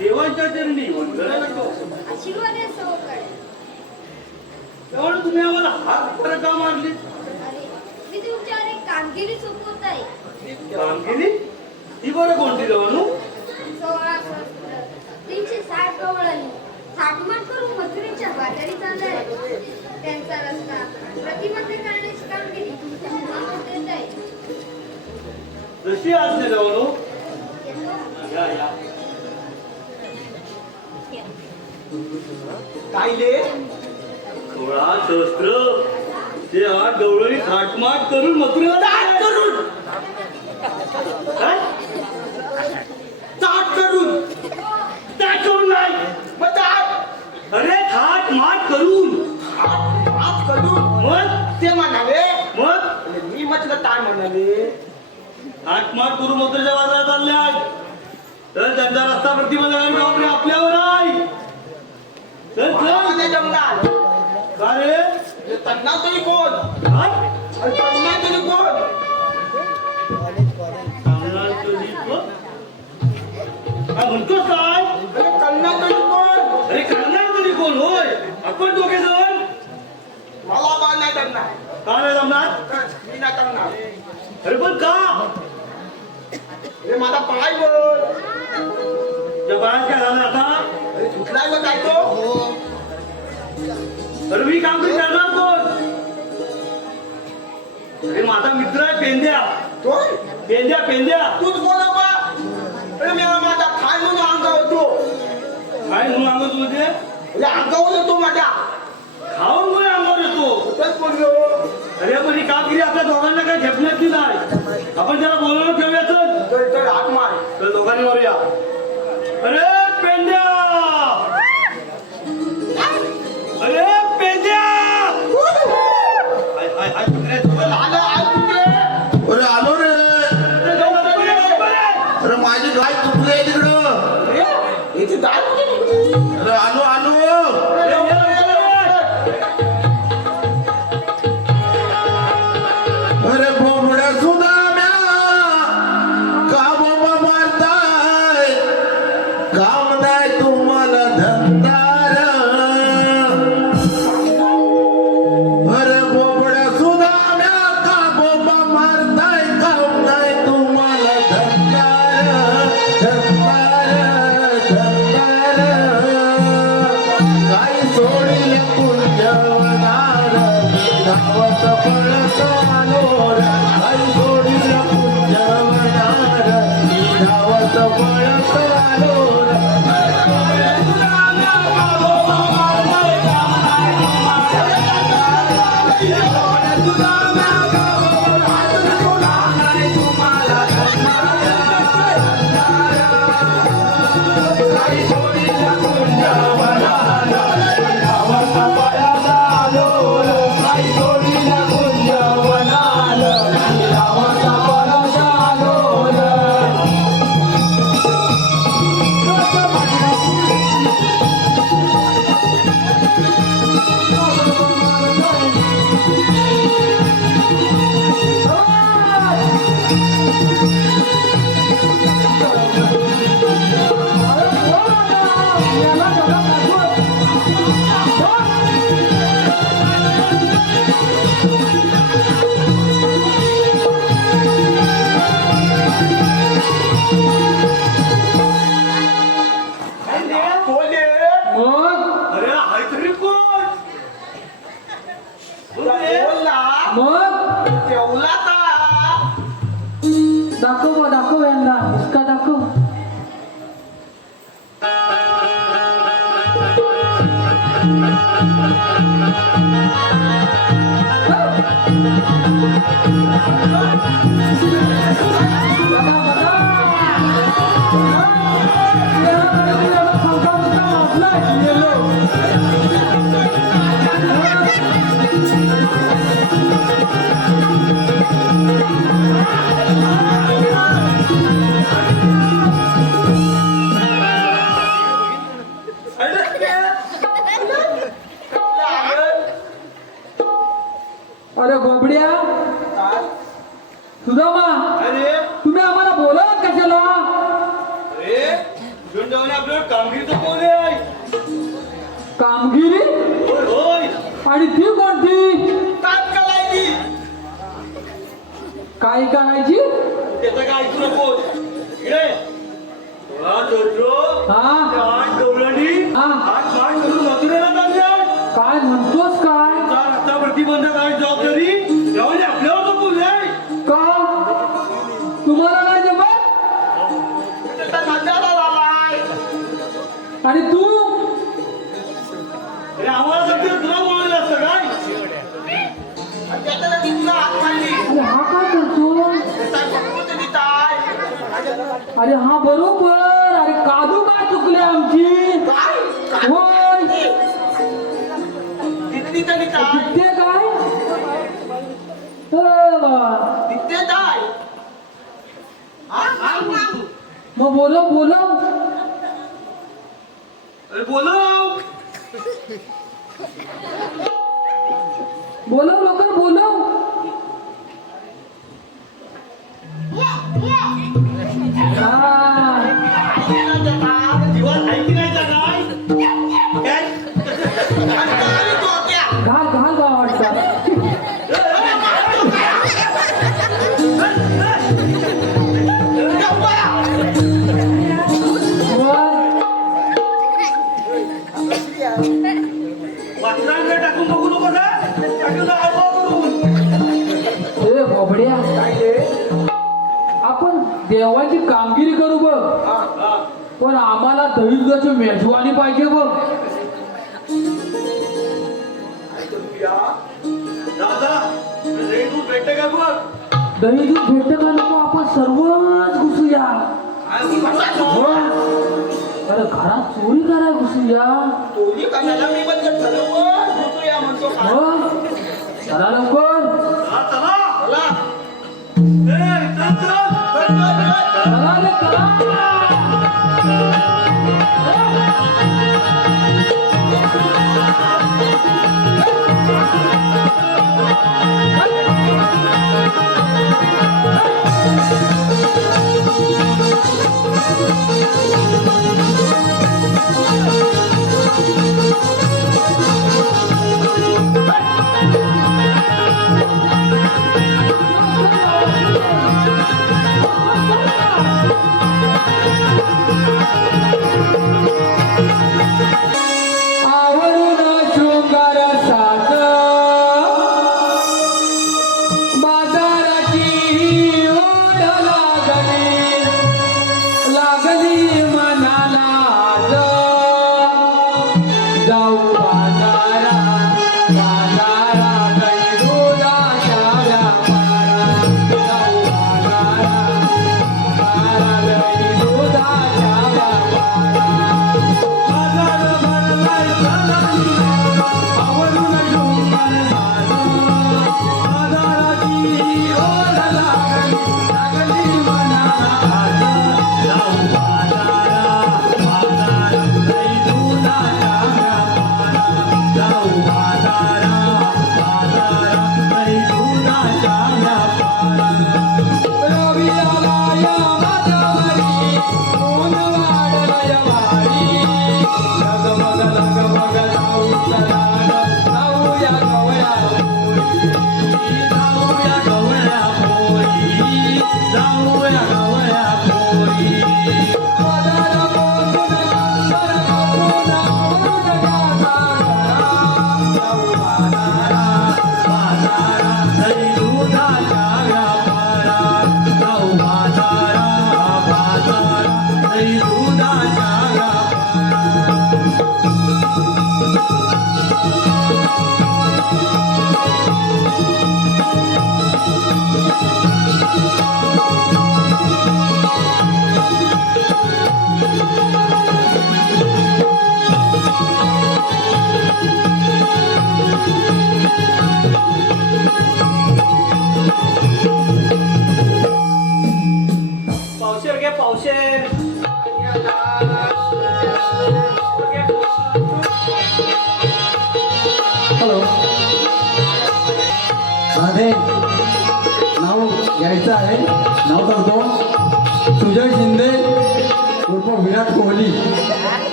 देवांच्या चरणी वंदन करतो आशीर्वाद त्यामुळे तुम्ही आम्हाला हात बरं का मारली अरे मी तुमच्यावर एक कामगिरी सोपवत आहे कामगिरी? ही बरं कोणती सोळा सहस्त्र तीनशे साठ गवळणी. थाटमाट करून मथुरेच्या बाजारी चालणार आहे. त्यांचा रस्ता प्रतिबंध करण्याची कामगिरी तुमच्या हातात देत आहे. जशी असते या या. काय ले सोळा सहस्त्र ते आठ गवळणी थाटमाट करून मथुरेला ताट करून. काय? ताट करून. ताट करून नाही. मग ताट अरे थाट माट करून. ताट ताट करून. मग? ते म्हणाले मग? आणि मी म्हटलं काय म्हणाले. थाट माट करून मथुरेच्या बाजारात चालल्या तर त्यांचा रस्ता प्रतिबंध आपल्यावर आहे. चल चल. जमणार. का रे? हे तन्ना तरी कोण? आणि तन्ना तरी कोण? सांगणार तरी तो? काय म्हणतोस काय? अरे तन्ना तरी कोण? अरे करणार तरी कोण? होय. आपण दोघे जण. मला बा नाही करणार का नाही जमणार? मी नाही करणार. अरे पण का? अरे माझा पाय बोल. त्या बाळात काय झालं आता? कुठलाय बघ काय तो अरे मी काम कधी करणार कोण? अरे माझा मित्र आहे पेंद्या. तो पेंद्या पेंद्या. तूच बोल बा अरे मी माझा खाय म्हणून अंगावर तो. काय म्हणून अंगत होते अरे अंगावर येतो माझ्या. खाऊन मुळे अंगावर येतो. तेच बोललो. अरे पण ही कामगिरी आपल्या दोघांना काही झेपण्याची नाही? आपण त्याला बोलवून ठेवूयाच तर हात मार. तर दोघांनी मारूया. अरे पेंद्या. अरे पेंद्या! अरे आलो रे. अरे, माझी गाय चुकली आहे तिकडं? अरे आलो आलो. आपल्याला कामगिरीचं कोण आहे कामगिरी? होय. होय आणि ती कोणती? काय करायची काय करायची त्याचं काय ऐकू नको. इकडे. हा आठ हा. आठ माठ करून मथुरेला चालल्या काय म्हणतोस काय? त्या रस्ता प्रतिबंध करायची जबाबदारी. आपल्यावर आम्हाला सध्या तुला बोललेलं असतं काय? आणि त्याच्याला तुला हात खाल्ली अरे हा काय करतो अरे हा बरोबर. अरे कादू काय चुकले आमची? काय? होय. काय. तिथे? मग बोलव बोलव. अरे बोलव लोक बोल. देवाची कामगिरी करू बघ. पण आम्हाला दही दुधाची मेजवानी पाहिजे बघ भेटते का दूध भेटत का नको आपण सर्वच घुसूया. अरे घरात चोरी कराय घुसूया चोरी करायला मी पण ते ठरवलं भेटूया म्हणतो काय. चला लवकर. चल, चल,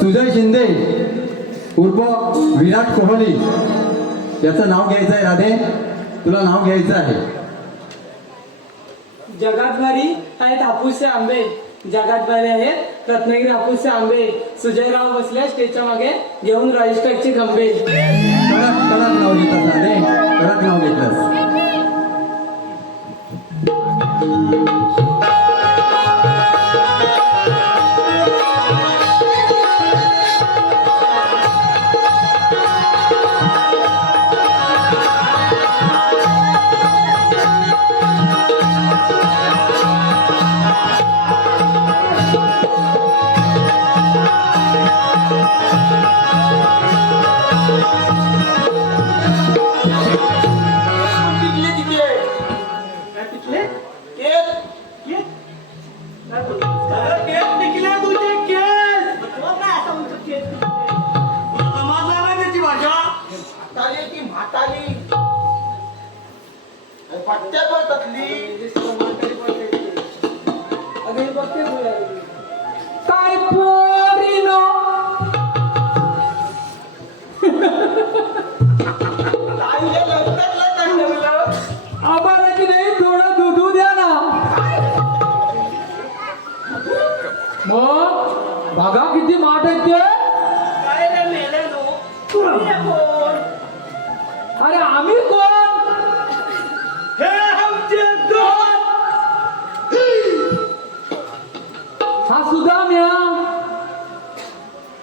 सुजय शिंदे उर्फ विराट कोहली याचं नाव घ्यायचं आहे राधे. तुला नाव घ्यायचं आहे. जगात भारी आहेत हापूसचे आंबे. जगात भारी आहेत रत्नागिरी हापूसचे आंबे. सुजयराव बसल्या स्टेजच्या मागे घेऊन रजिस्टरचे खंबे कडक कडक नाव घेतलंस राधे. कडक नाव घेतलंस. पट्ट्या पण तकली अगं हे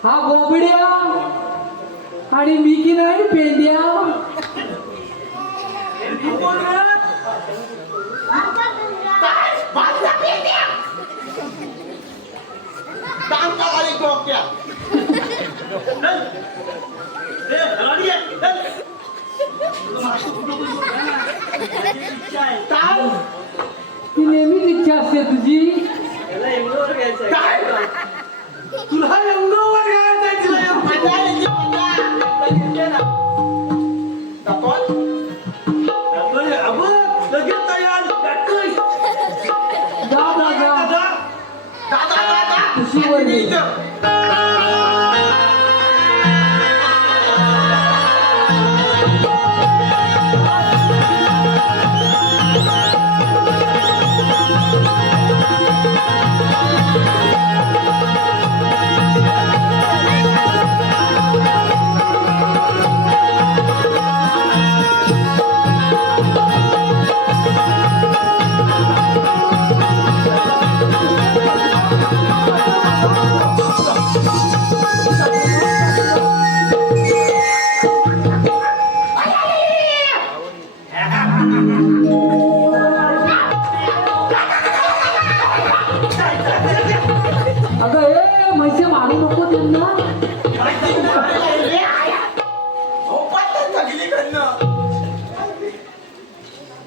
हा बोबड्या आणि मी की नाही पेंड्या टांका खाली डोक्या हे धडाडी आहे. चल. तुला माहिती कुठं कुठं आहे ना? माझी इच्छा आहे. काय ती नेहमीच इच्छा असते तुझी काय 你讲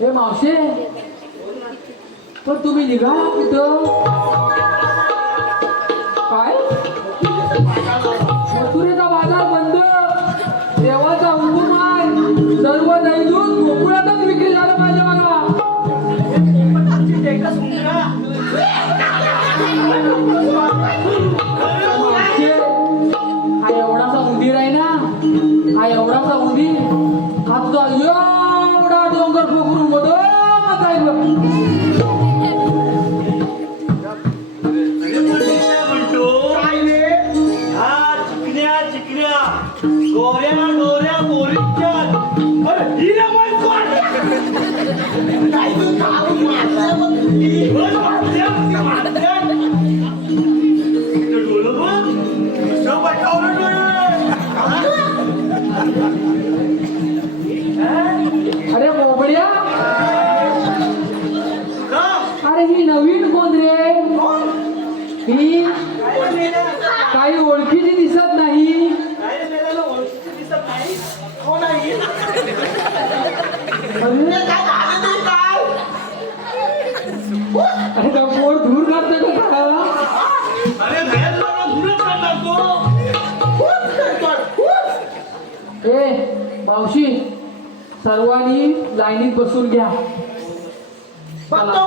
हे मावशे पण तुम्ही निघा कुठं काय? मथुरेचा बाजार बंद. देवाचा हुकूम आहे सर्व दैदूत गोकुळातच विक्री झालं पाहिजे मला. ही काही ओळखीची दिसत नाही. अरे काय काय? का पोट धूर का काय? करतोय खूप ए मावशी सर्वांनी लाईनीत बसून घ्या. बघतो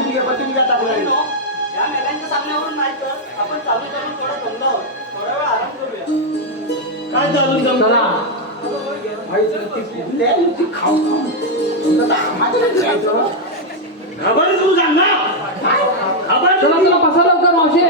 দাদা খাবার तू सांग ना खाबर चला चला कसा लवकर मावशे